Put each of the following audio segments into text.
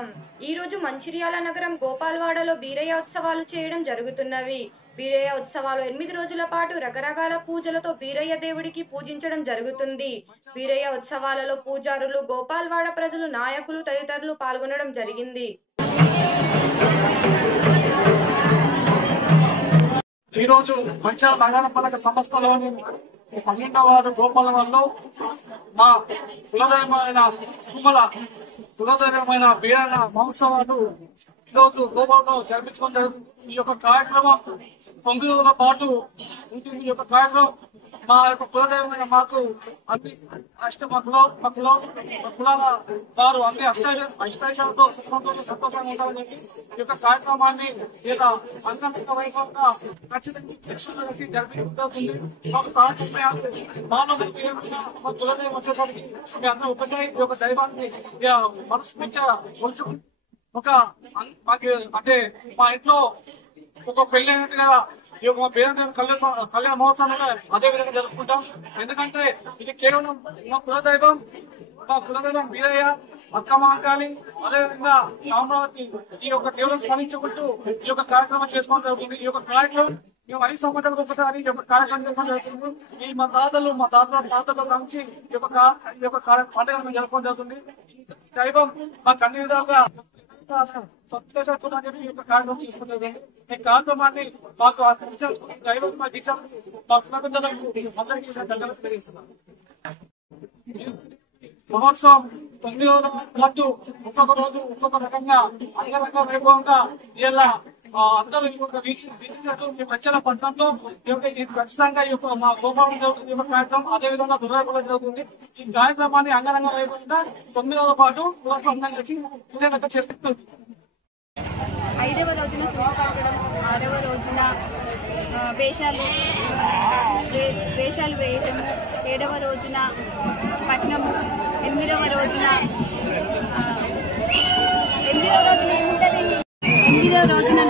స్వాగతం. ఈ రోజు మంచిర్యాల నగరం గోపాల్వాడలో బీరయ్య ఉత్సవాలు చేయడం జరుగుతున్నవి. బీరయ్య ఉత్సవాలు 8 రోజుల పాటు రకరకాల పూజలతో బీరయ్య దేవుడికి పూజించడం జరుగుతుంది. బీరయ్య ఉత్సవాలలో పూజారులు, గోపాల్వాడ ప్రజలు, నాయకులు తదితరులు పాల్గొనడం జరిగింది. ఈ రోజు మంచిర్యాల నగరపాలక సంస్థలోని 12వ వార్డు గోపాలవాడలో మా కులదైవమైన బీరయ్య మహోత్సవాలు ఈరోజు గోపాలలో జరిపించడం జరుగుతుంది. ఈ యొక్క కార్యక్రమం 9 రోజుల పాటు ఉంటుంది. ఈ యొక్క కార్యక్రమం మా యొక్క కులదైవమైన మాకు అన్ని కులాల వారు అన్ని అష్టైషాలతో సంతోషంగా ఉంటారని ఈ యొక్క కార్యక్రమాన్ని అంగరంగ వైభవంగా ఖచ్చితంగా జరిపించబడుతుంది. మాకు తారతమ్యాలు మా కులదైవం వచ్చేసరికి మీ అందరూ ఒకటే ఈ యొక్క దైవాన్ని మనస్ఫూర్తిగా ఉంచుకుంటాం. అంటే మా ఇంట్లో ఒక పెళ్లి అయినట్టుగా ఈ యొక్క బీరయ్య కళ్యాణ మహోత్సవాన్ని అదే విధంగా జరుపుకుంటాం. ఎందుకంటే ఇది కేవలం మా కులదైవం బీరయ్య, అక్కమ్మ అంకాలి, అదేవిధంగా అమరావతి ఈ యొక్క దేవులను స్మరించుకుంటూ ఈ యొక్క కార్యక్రమం చేసుకోవడం జరుగుతుంది. ఈ యొక్క కార్యక్రమం మేము 5 సంవత్సరాలకు ఒకసారి ఈ యొక్క కార్యక్రమం చేసుకోవడం జరుగుతుంది. ఈ మా తాతల నుంచి ఈ యొక్క పండుగను జరుపుకోవడం జరుగుతుంది. దైవం మాకు అన్ని విధాలుగా సంతోషాన్ని ఈ కార్యక్రమం తీసుకుంటుంది. ఈ కార్యక్రమాన్ని మాకు దైవం మా దిశ మా అందరికీ తెలియజేస్తున్నాం. మహోత్సవం 9వ పాటు ఒక్కొక్క రోజు ఒక్కొక్క రకంగా అంగరంగ వైభవంగా ఇలా అందరూ వచ్చల పట్టణంలో ఖచ్చితంగా ఈ యొక్క మా గోపాలం జరుగుతుంది. ఈ యొక్క కార్యక్రమం అదేవిధంగా దుర్గాపురం జరుగుతుంది. ఈ కార్యక్రమాన్ని అంగరంగ వైభవంగా 9వ పాటు అందంగా చేస్తుంది. 5వ రోజున శివపట్టడం, 6వ రోజున వేషాలు వేయటము, 7వ రోజున పట్నము, 8వ రోజున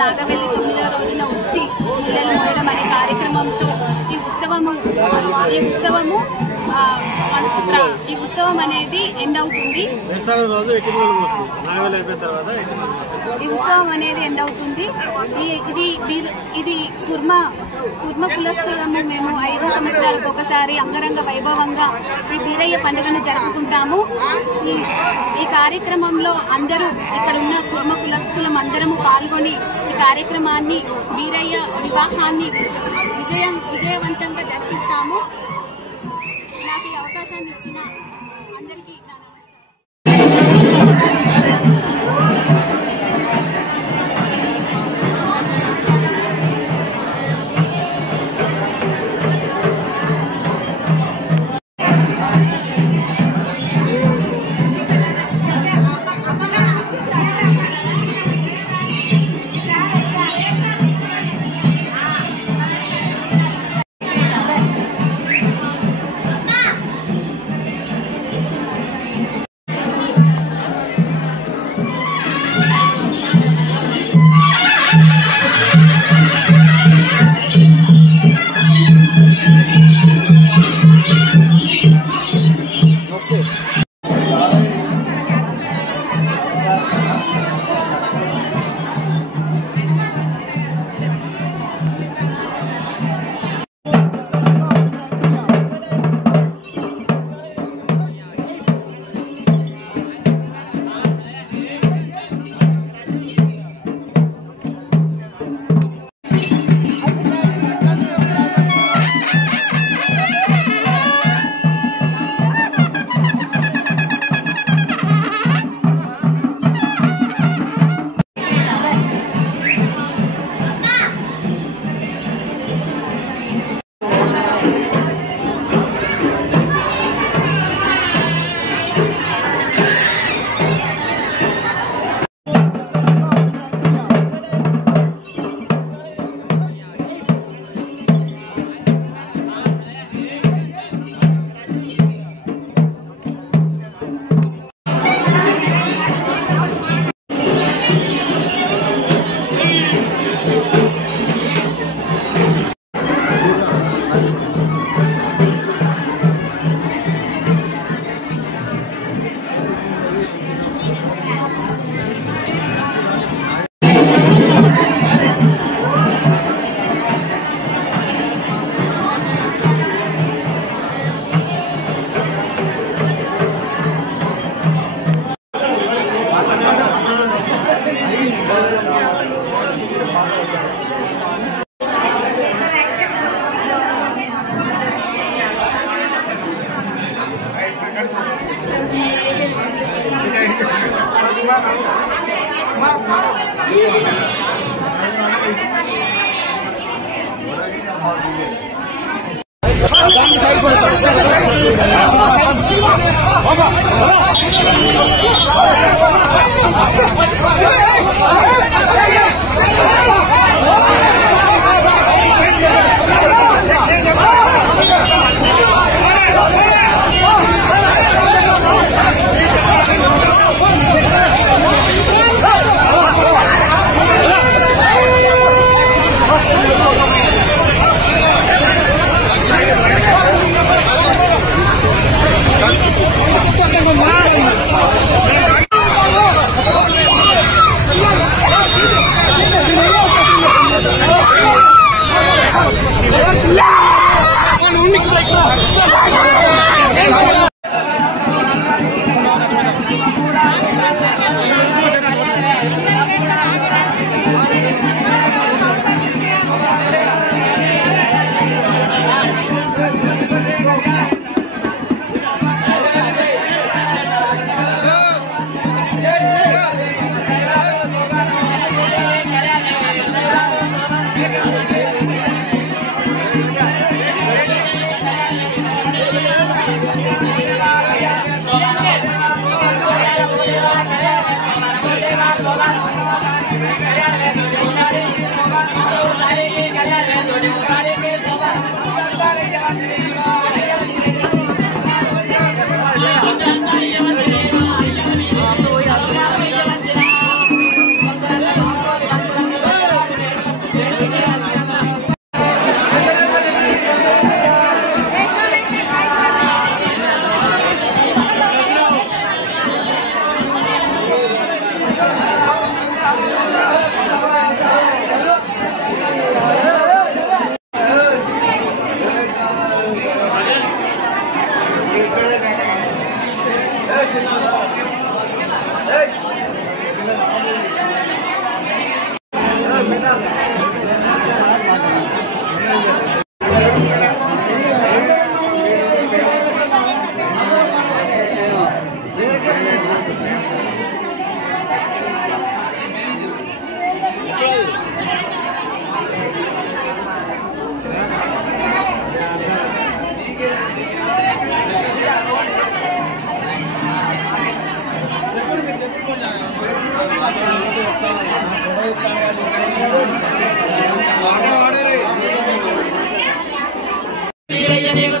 నాగవెల్లి, 9వ రోజున ఉట్టి పిల్లలు మోయడం అనే కార్యక్రమంతో ఈ ఉత్సవం అనేది ఎండ్ అవుతుంది. ఇది కుర్మ కులస్తులము. మేము 5 సంవత్సరాలకు ఒకసారి అంగరంగ వైభవంగా ఈ బీరయ్య పండుగను జరుపుకుంటాము. ఈ కార్యక్రమంలో అందరూ ఇక్కడ ఉన్న కుర్మ కులస్తులం అందరము పాల్గొని ఈ కార్యక్రమాన్ని బీరయ్య వివాహాన్ని విజయవంతంగా జరిపిస్తాము. నాకు ఈ అవకాశాన్ని ఇచ్చిన అందరికీ వీరయ్య నీకు